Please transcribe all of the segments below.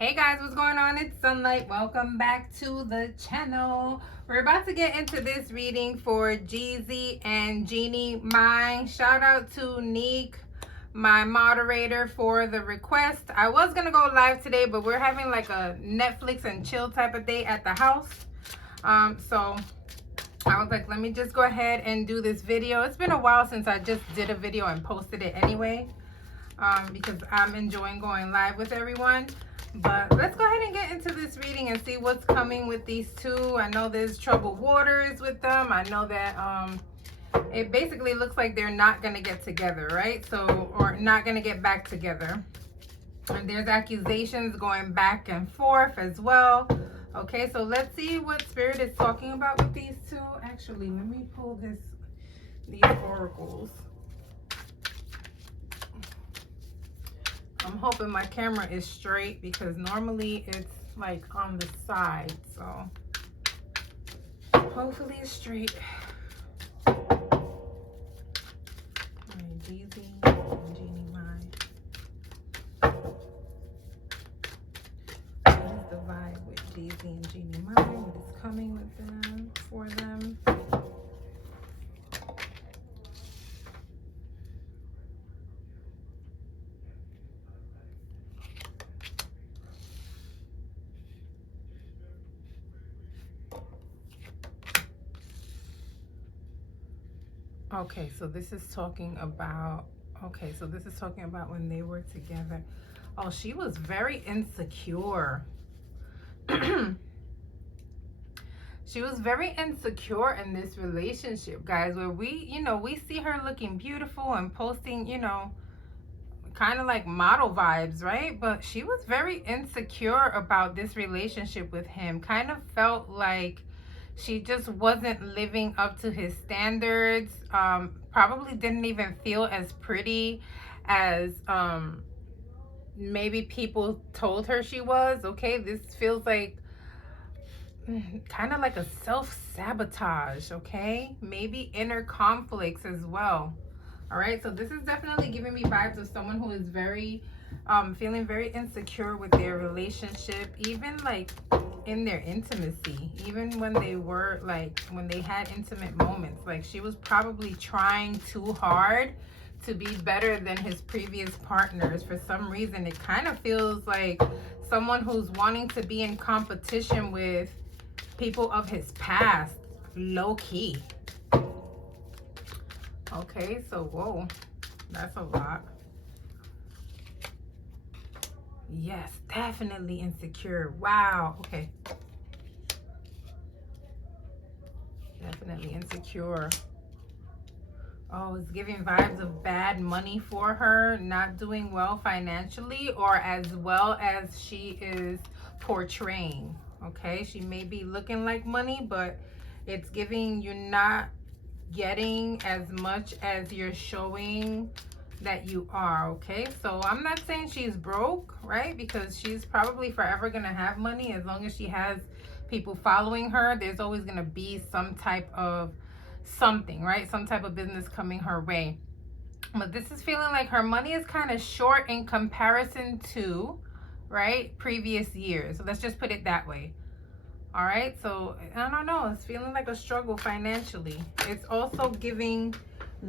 Hey guys, what's going on? It's Sunlight. Welcome back to the channel. We're about to get into this reading for Jeezy and Jeannie. My shout out to Neek, my moderator, for the request. I was gonna go live today, but we're having like a Netflix and chill type of day at the house. So I was like, let me just go ahead and do this video. It's been a while since I just did a video and posted it anyway. Because I'm enjoying going live with everyone. But let's go ahead and get into this reading and see what's coming with these two. I know there's troubled waters with them. I know that it basically looks like they're not going to get together, right? So, or not going to get back together. And there's accusations going back and forth as well. Okay, so let's see what Spirit is talking about with these two. Actually, let me pull these oracles. I'm hoping my camera is straight because normally it's like on the side, so hopefully it's straight. Alright, Jeezy and Jeannie mine. What is the vibe with Jeezy and Jeannie mine? What is coming with them, for them? Okay, so this is talking about, when they were together. Oh, she was very insecure. She was very insecure in this relationship, guys, where we see her looking beautiful and posting, kind of like model vibes, right? But she was very insecure about this relationship with him. Kind of felt like she just wasn't living up to his standards. Probably didn't even feel as pretty as maybe people told her she was. Okay, this feels like kind of like a self-sabotage. Okay, maybe inner conflicts as well. All right, so this is definitely giving me vibes of someone who is very feeling very insecure with their relationship, even like in their intimacy, even when they had intimate moments. Like, she was probably trying too hard to be better than his previous partners. For some reason, it kind of feels like someone who's wanting to be in competition with people of his past, low key. Okay, so whoa, that's a lot. Yes, definitely insecure. Wow. Okay, definitely insecure. Oh, it's giving vibes of bad money for her, not doing well financially, or as well as she is portraying. Okay, she may be looking like money, but it's giving you not getting as much as you're showing that you are. Okay, so I'm not saying she's broke, right? Because she's probably forever gonna have money as long as she has people following her. There's always gonna be some type of something, right? Some type of business coming her way. But this is feeling like her money is kind of short in comparison to, right, previous years. So let's just put it that way. All right, so I don't know, it's feeling like a struggle financially. It's also giving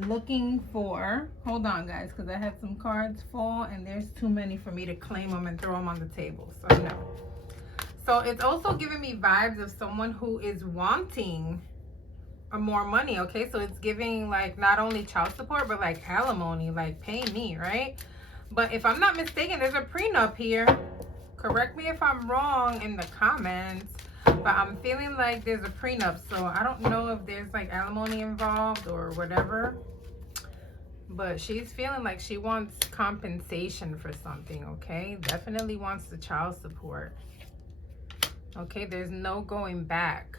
looking for, hold on guys, because I had some cards fall and there's too many for me to claim them and throw them on the table, so no. So it's also giving me vibes of someone who is wanting more money. Okay, so it's giving like not only child support but like alimony, like pay me, right? But if I'm not mistaken, there's a prenup here. Correct me if I'm wrong in the comments, but I'm feeling like there's a prenup, so I don't know if there's like alimony involved or whatever. But she's feeling like she wants compensation for something. Okay, definitely wants the child support. Okay, there's no going back.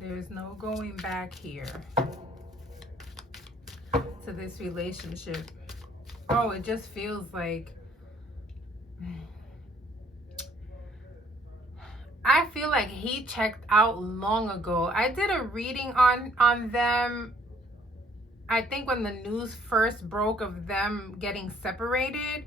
There's no going back here to this relationship. Oh, it just feels like, I feel like he checked out long ago. I did a reading on them, I think when the news first broke of them getting separated,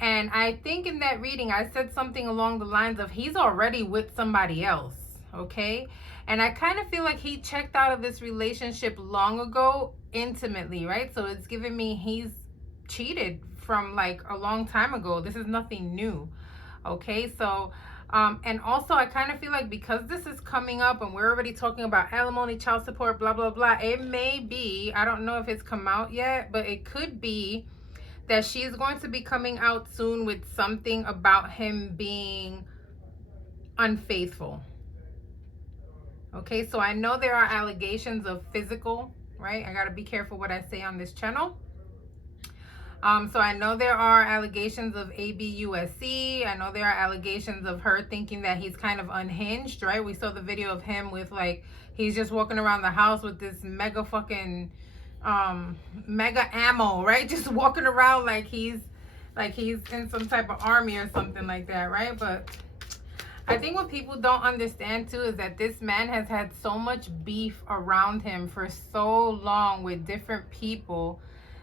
And I think in that reading, I said something along the lines of he's already with somebody else, okay? And I kind of feel like he checked out of this relationship long ago, intimately, right? So it's giving me he's cheated from like a long time ago. This is nothing new, okay? So, and also I kind of feel like because this is coming up and we're already talking about alimony, child support, blah, blah, blah, it may be, I don't know if it's come out yet, but it could be that she's going to be coming out soon with something about him being unfaithful. Okay, so I know there are allegations of physical, right? I got to be careful what I say on this channel. So I know there are allegations of ABUSC. I know there are allegations of her thinking that he's kind of unhinged, right? We saw the video of him with like, he's just walking around the house with this mega fucking mega ammo, right? Just walking around like he's in some type of army or something like that, right? But I think what people don't understand too is that this man has had so much beef around him for so long with different people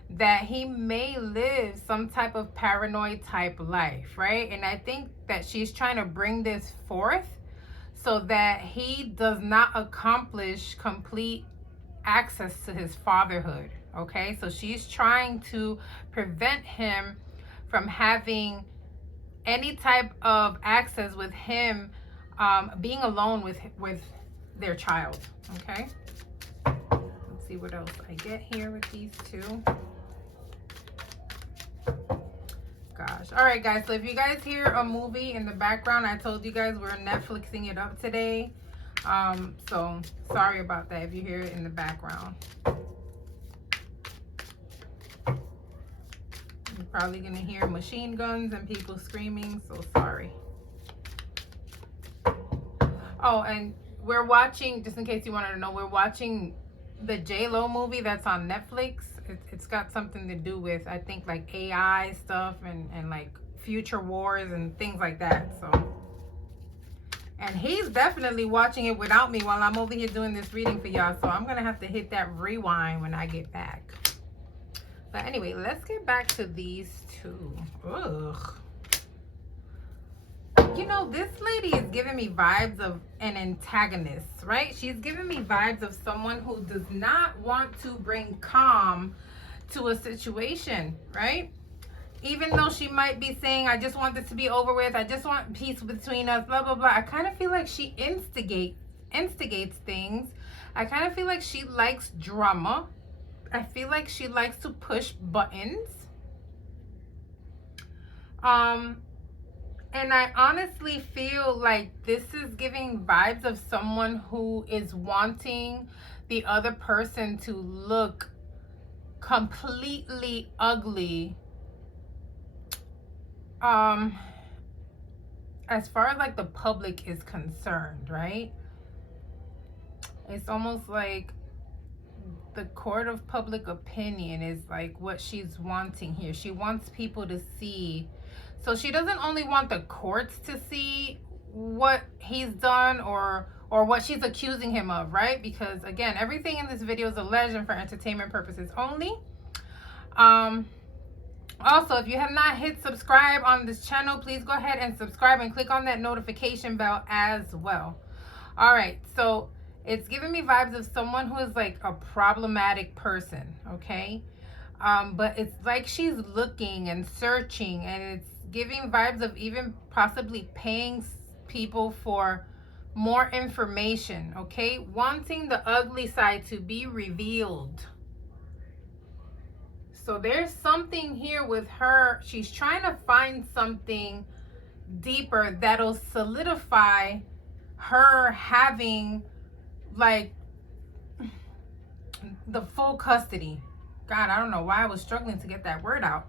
that he may live some type of paranoid type life, right? And I think that she's trying to bring this forth so that he does not accomplish complete access to his fatherhood, okay? So she's trying to prevent him from having any type of access with him being alone with their child, okay? Let's see what else I get here with these two. Gosh. All right, guys, so if you guys hear a movie in the background, I told you guys we're Netflixing it up today. So sorry about that if you hear it in the background. You're probably gonna hear machine guns and people screaming, so sorry. Oh, and we're watching, just in case you wanted to know, we're watching the J-Lo movie that's on Netflix. It's got something to do with, I think, like AI stuff and like future wars and things like that, so. And he's definitely watching it without me while I'm over here doing this reading for y'all. So I'm going to have to hit that rewind when I get back. But anyway, let's get back to these two. Ugh. You know, this lady is giving me vibes of an antagonist, right? She's giving me vibes of someone who does not want to bring calm to a situation, right? Even though she might be saying, I just want this to be over with, I just want peace between us, blah, blah, blah. I kind of feel like she instigates things. I kind of feel like she likes drama. I feel like she likes to push buttons. And I honestly feel like this is giving vibes of someone who is wanting the other person to look completely ugly, as far as like the public is concerned, right? It's almost like the court of public opinion is like what she's wanting here. She wants people to see. So she doesn't only want the courts to see what he's done or what she's accusing him of, right? Because again, everything in this video is alleged and for entertainment purposes only. Also, if you have not hit subscribe on this channel, please go ahead and subscribe and click on that notification bell as well. All right, so it's giving me vibes of someone who is like a problematic person, okay? But it's like she's looking and searching, and it's giving vibes of even possibly paying people for more information, okay? Wanting the ugly side to be revealed. So there's something here with her. She's trying to find something deeper that'll solidify her having like the full custody. God, I don't know why I was struggling to get that word out.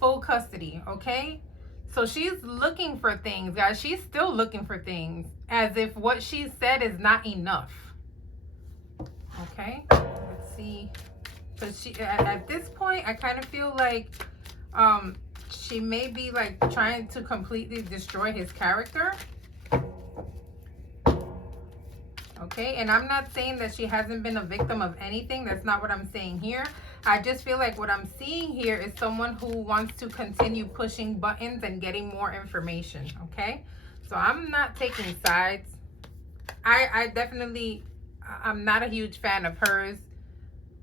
Full custody, okay? So she's looking for things, guys. She's still looking for things as if what she said is not enough. Okay, let's see. But she, at this point, I kind of feel like she may be like trying to completely destroy his character. Okay, and I'm not saying that she hasn't been a victim of anything. That's not what I'm saying here. I just feel like what I'm seeing here is someone who wants to continue pushing buttons and getting more information, okay? So I'm not taking sides. I definitely, I'm not a huge fan of hers.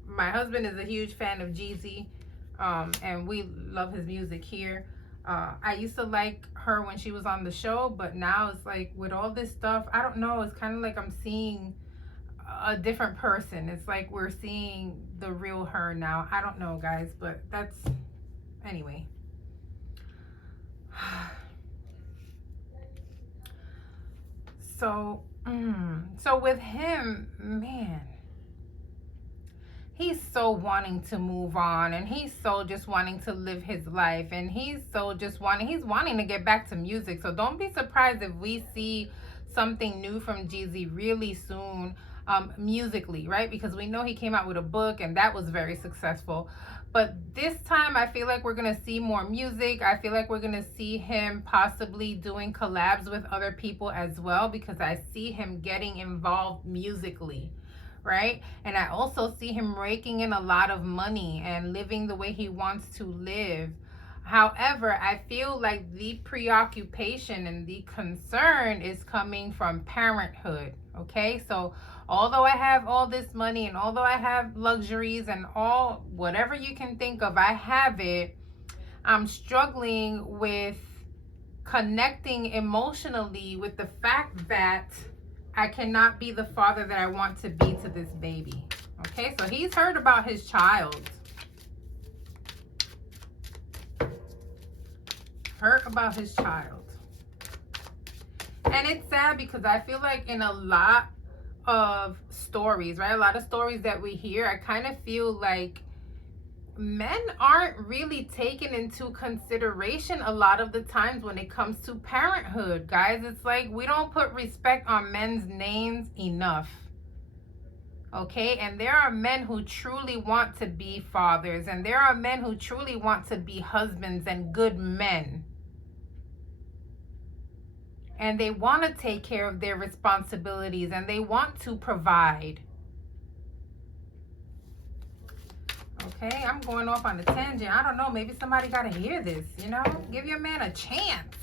My husband is a huge fan of Jeezy, and we love his music here. I used to like her when she was on the show, but now it's like with all this stuff, I don't know, it's kind of like I'm seeing a different person. It's like we're seeing the real her now. I don't know, guys, but that's, anyway. So, so with him, man, he's so wanting to move on, and he's so just wanting to live his life, and he's so just wanting to get back to music. So don't be surprised if we see something new from Jeezy really soon, musically, right? Because we know he came out with a book and that was very successful. But this time I feel like we're going to see more music. I feel like we're going to see him possibly doing collabs with other people as well, because I see him getting involved musically, right? And I also see him raking in a lot of money and living the way he wants to live. However, I feel like the preoccupation and the concern is coming from parenthood, okay? So although I have all this money and although I have luxuries and all whatever you can think of, I have it, I'm struggling with connecting emotionally with the fact that I cannot be the father that I want to be to this baby. Okay, so he's heard about his child. Heard about his child. And it's sad because I feel like in a lot of stories, right? A lot of stories that we hear, I kind of feel like men aren't really taken into consideration a lot of the times when it comes to parenthood, guys. It's like we don't put respect on men's names enough, okay? And there are men who truly want to be fathers, and there are men who truly want to be husbands and good men, and they want to take care of their responsibilities and they want to provide. Okay, I'm going off on a tangent. I don't know, maybe somebody got to hear this, you know? Give your man a chance.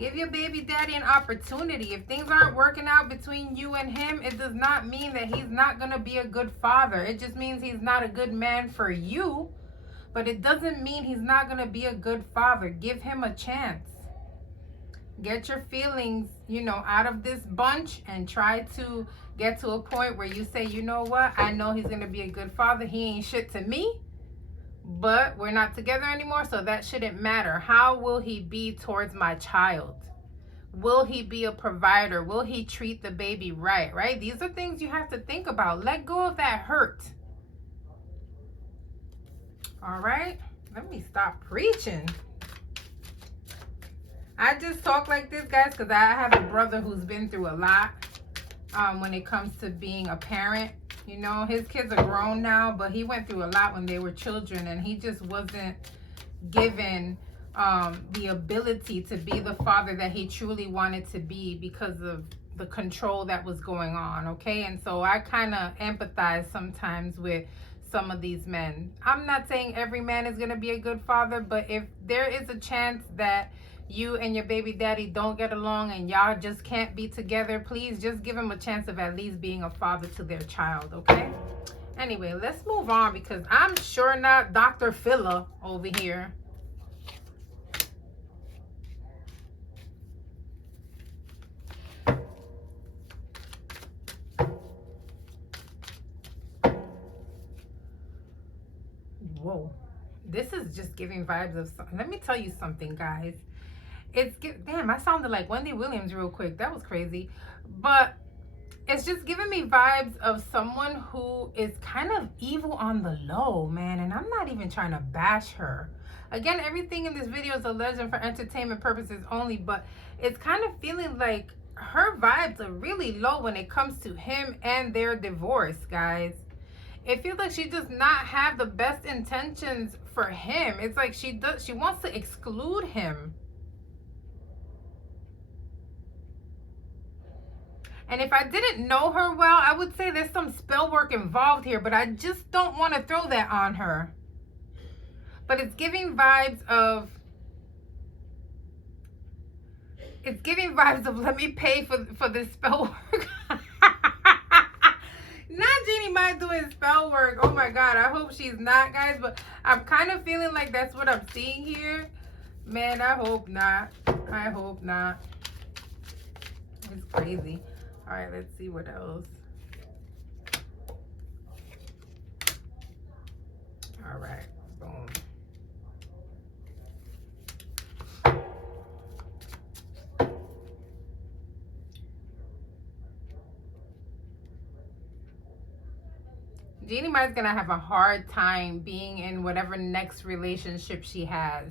Give your baby daddy an opportunity. If things aren't working out between you and him, it does not mean that he's not going to be a good father. It just means he's not a good man for you, but it doesn't mean he's not going to be a good father. Give him a chance. Get your feelings, you know, out of this bunch and try to get to a point where you say, you know what, I know he's going to be a good father. He ain't shit to me, but we're not together anymore, so that shouldn't matter. How will he be towards my child? Will he be a provider? Will he treat the baby right, right? These are things you have to think about. Let go of that hurt. All right? Let me stop preaching. I just talk like this, guys, because I have a brother who's been through a lot when it comes to being a parent. You know, his kids are grown now, but he went through a lot when they were children, and he just wasn't given the ability to be the father that he truly wanted to be because of the control that was going on, okay? And so I kind of empathize sometimes with some of these men. I'm not saying every man is going to be a good father, but if there is a chance that you and your baby daddy don't get along and y'all just can't be together, please just give him a chance of at least being a father to their child, okay? Anyway, let's move on because I'm sure not Dr. Phila over here. Whoa, this is just giving vibes of something. Let me tell you something, guys. Damn, I sounded like Wendy Williams real quick. That was crazy. But it's just giving me vibes of someone who is kind of evil on the low, man. And I'm not even trying to bash her. Again, everything in this video is alleged for entertainment purposes only, but it's kind of feeling like her vibes are really low when it comes to him and their divorce, guys. It feels like she does not have the best intentions for him. It's like she wants to exclude him. And if I didn't know her well, I would say there's some spell work involved here, but I just don't want to throw that on her. But it's giving vibes of let me pay for this spell work. Not Jeannie might doing spell work. Oh my god, I hope she's not, guys, but I'm kind of feeling like that's what I'm seeing here. Man, I hope not. I hope not. It's crazy. All right, let's see what else. All right, boom. Jeannie Mai's gonna have a hard time being in whatever next relationship she has.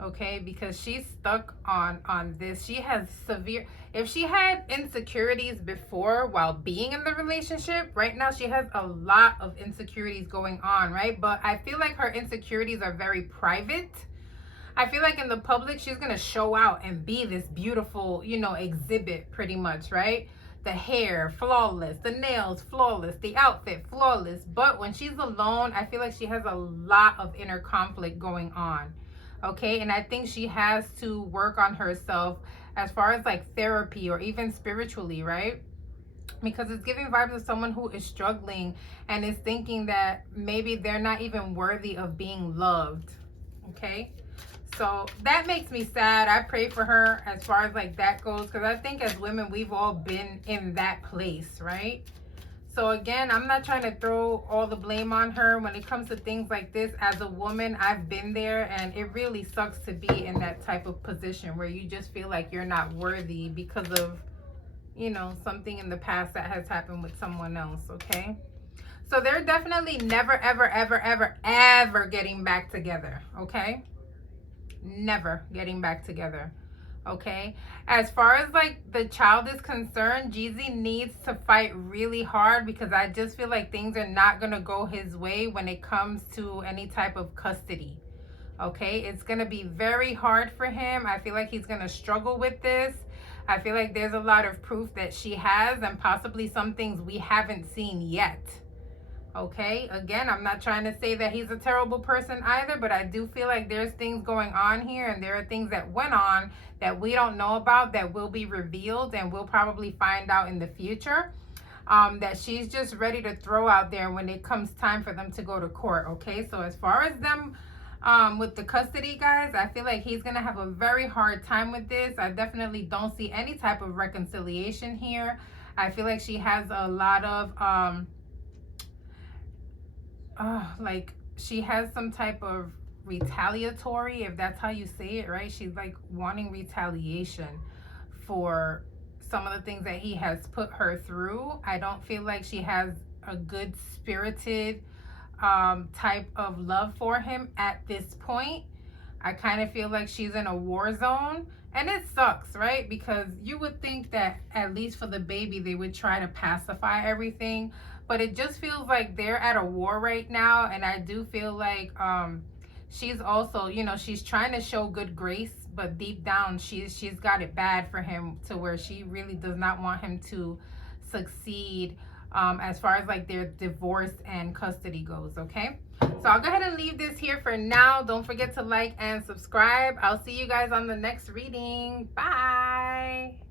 Okay, because she's stuck on this. She has severe, if she had insecurities before while being in the relationship, right now she has a lot of insecurities going on, right? But I feel like her insecurities are very private. I feel like in the public she's gonna show out and be this beautiful, you know, exhibit pretty much, right? The hair flawless, the nails flawless, the outfit flawless. But when she's alone, I feel like she has a lot of inner conflict going on. Okay, and I think she has to work on herself as far as like therapy or even spiritually, right? Because it's giving vibes of someone who is struggling and is thinking that maybe they're not even worthy of being loved. Okay, so that makes me sad. I pray for her as far as like that goes, because I think as women we've all been in that place, right? So again, I'm not trying to throw all the blame on her when it comes to things like this. As a woman, I've been there, and it really sucks to be in that type of position where you just feel like you're not worthy because of, you know, something in the past that has happened with someone else. Okay, so they're definitely never ever ever ever ever getting back together. Okay, never getting back together. Okay, as far as like the child is concerned, Jeezy needs to fight really hard, because I just feel like things are not gonna go his way when it comes to any type of custody. Okay, it's gonna be very hard for him. I feel like he's gonna struggle with this. I feel like there's a lot of proof that she has, and possibly some things we haven't seen yet. Okay, again, I'm not trying to say that he's a terrible person either, but I do feel like there's things going on here, and there are things that went on that we don't know about that will be revealed, and we'll probably find out in the future, that she's just ready to throw out there when it comes time for them to go to court. Okay, so as far as them with the custody, guys, I feel like he's gonna have a very hard time with this. I definitely don't see any type of reconciliation here. I feel like she has a lot of like she has some type of retaliatory, if that's how you say it, right? She's like wanting retaliation for some of the things that he has put her through. I don't feel like she has a good spirited type of love for him at this point. I kind of feel like she's in a war zone, and it sucks, right? Because you would think that at least for the baby they would try to pacify everything, but it just feels like they're at a war right now. And I do feel like she's also, you know, she's trying to show good grace, but deep down she's got it bad for him, to where she really does not want him to succeed as far as like their divorce and custody goes. Okay, so I'll go ahead and leave this here for now. Don't forget to like and subscribe. I'll see you guys on the next reading. Bye.